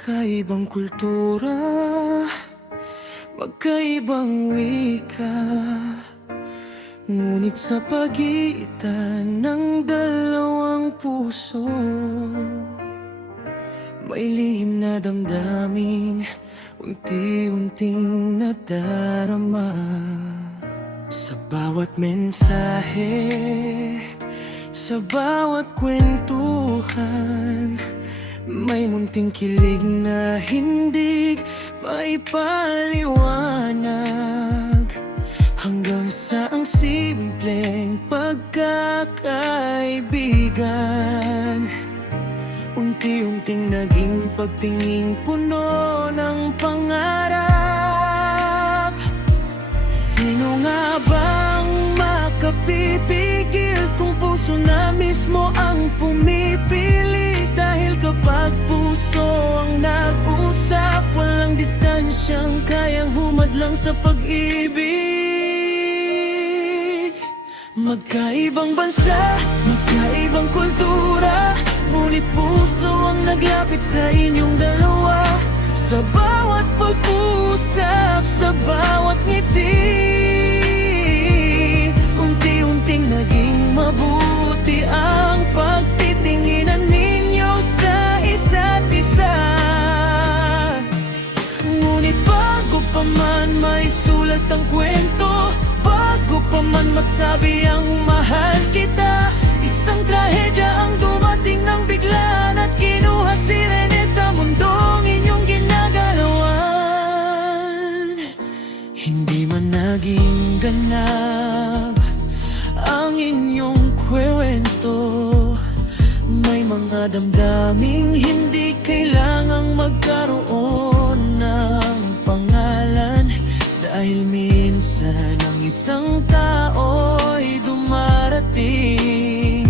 Magkaibang kultura, magkaibang wika, ngunit sa pagitan ng dalawang puso, may lihim na damdaming unti-unting nadarama. Sa bawat mensahe, sa bawat kwentuhan, may munting kilig na hindi maipaliwanag, hanggang sa ang simpleng pagkakaibigan unti-unting naging pagtingin puno ng pangarap. Sino nga bang makapipigil kung puso na mismo ang pumipili? Dahil kapag puso ang nag-usap, walang distansyang kayang humadlang sa pag-ibig. Magkaibang bansa, magkaibang kultura, ngunit puso ang naglapit sa inyong dalawa. Sa bawat pag-usap, sa bawat ngiti, unti-unting naging mabuti ang pagtitinginan ninyo sa isa't isa. Ngunit bago pa man may sulat ang kwento, bago pa man masabi ang mahal kita, isang trahedya ang dumating ng biglaan at kinuha si Rene sa mundong inyong ginagalawan. Hindi man naging ganap ang inyong kwento, may mga damdaming hindi kailangang magkaroon ng pangalan. Dahil minsan ang isang tao'y dumarating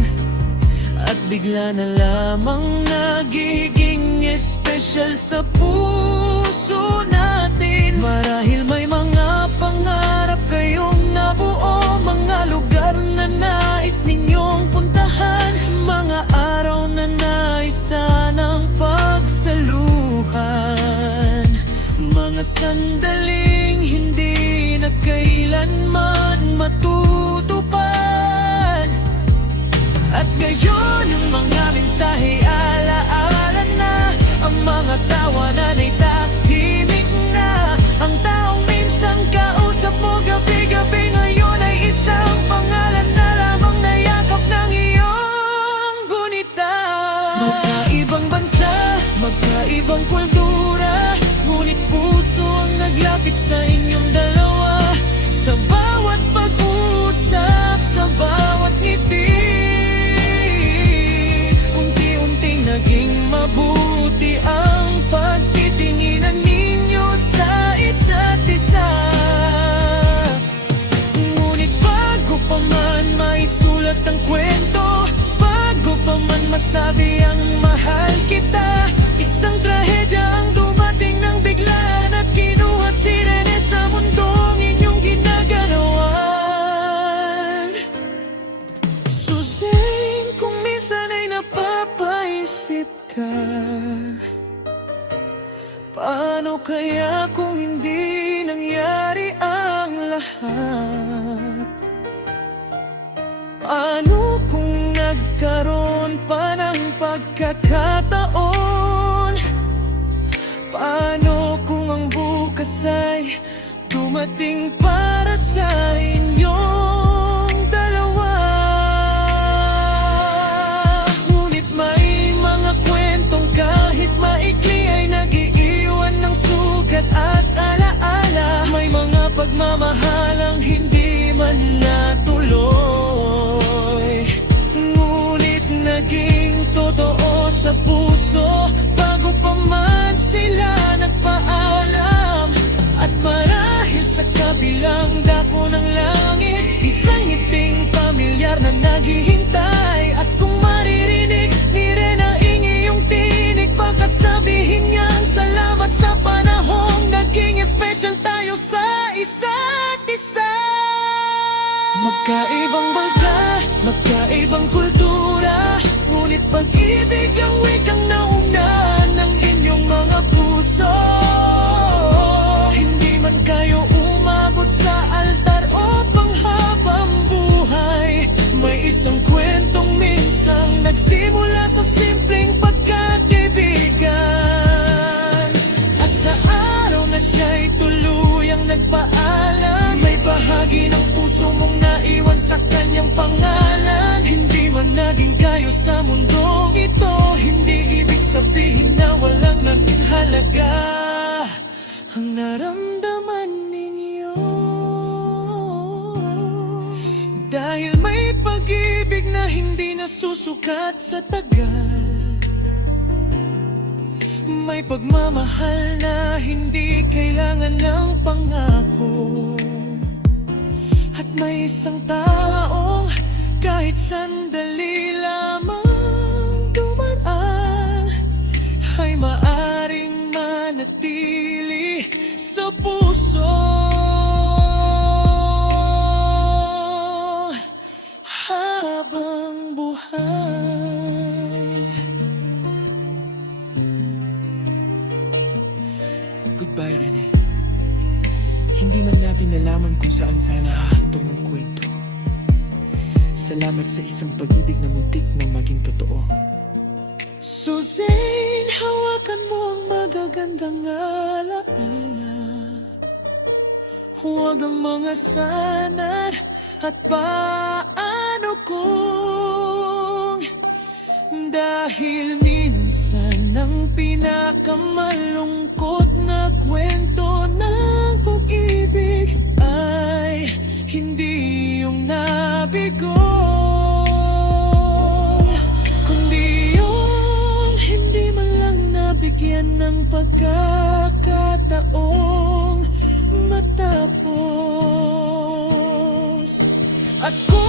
at bigla na lamang nagiging espesyal sa puso natin. Marahil may mga pangarap kayong nabuo, mga lugar na nais ninyong puntahan, mga araw na nais sanang pagsaluhan, mga sandaling hindi na kailanman matutupad. At ngayon ang mga mensahe alaala na, ang mga tawanan ay tahimik na. Ang taong minsan kausap mo gabi-gabi, ngayon ay isang pangalan na lamang na yakap ng iyong gunita. Magkaibang bansa, magkaibang kultura, ngunit puso ang naglapit sa inyong dalawa. Sa bawat pag-usap, sa bawat ngiti, unti-unting naging mabuti ang pagtitinginan ninyo sa isa't isa. Ngunit bago pa man may sulat ang kwento, bago pa man masabi ang mahal kita, isang trahedya ang dumating ng biglaan at kinuha si Rene sa mundong inyong ginagalawan. Susing kung minsan ay napapaisip ka, paano kaya kung hindi nangyari ang lahat? Paano kung nagkaroon pa ng pagkakataon? Paano kung ang bukas ay dumating para sa inyong dalawa? Ngunit may mga kwentong kahit maikli ay nag-iiwan ng sugat at alaala. May mga pagmamahalang hindi man natuloy, ngunit naging totoo sa puso bago pa man sila nagpaalam. At marahil sa kabilang dako ng langit, isang ngiting pamilyar na naghihintay. At kung maririnig ni Rene ang iyong tinig, baka sabihin niyang salamat sa panahong naging espesyal tayo sa isa't isa. Magkaibang bansa, magkaibang kultura, ngunit pag-ibig ang wikang nauna ng inyong mga puso. Hindi man kayo umabot sa altar o panghabang buhay, may isang kwentong minsang nagsimula sa simpleng pagkakaibigan. At sa araw na siya'y tuluyang nagpaalam, may bahagi ng puso mong naiwan sa kanyang pangalan. Hindi man naging kayo sa mundong ito, hindi ibig sabihin na walang nanging halaga ang naramdaman ninyo. Dahil may pag-ibig na hindi nasusukat sa tagal, may pagmamahal na hindi kailangan ng pangako, at may isang taong kahit sandali lamang dumaan ay maaring manatili sa puso habang buhay. Goodbye, Rene. Hindi man natin nalaman kung saan sana hahantong ang kwento. Salamat sa isang pag-ibig na muntik nang maging totoo. Suzanne, hawakan mo ang magagandang alaala. Huwag ang mga sanad at paano kung, dahil minsan ang pinakamalungkot na kwento ng pag-ibig ay hindi yung nabigo, kundi yung hindi man lang nabigyan ng pagkakataong matapos. At kung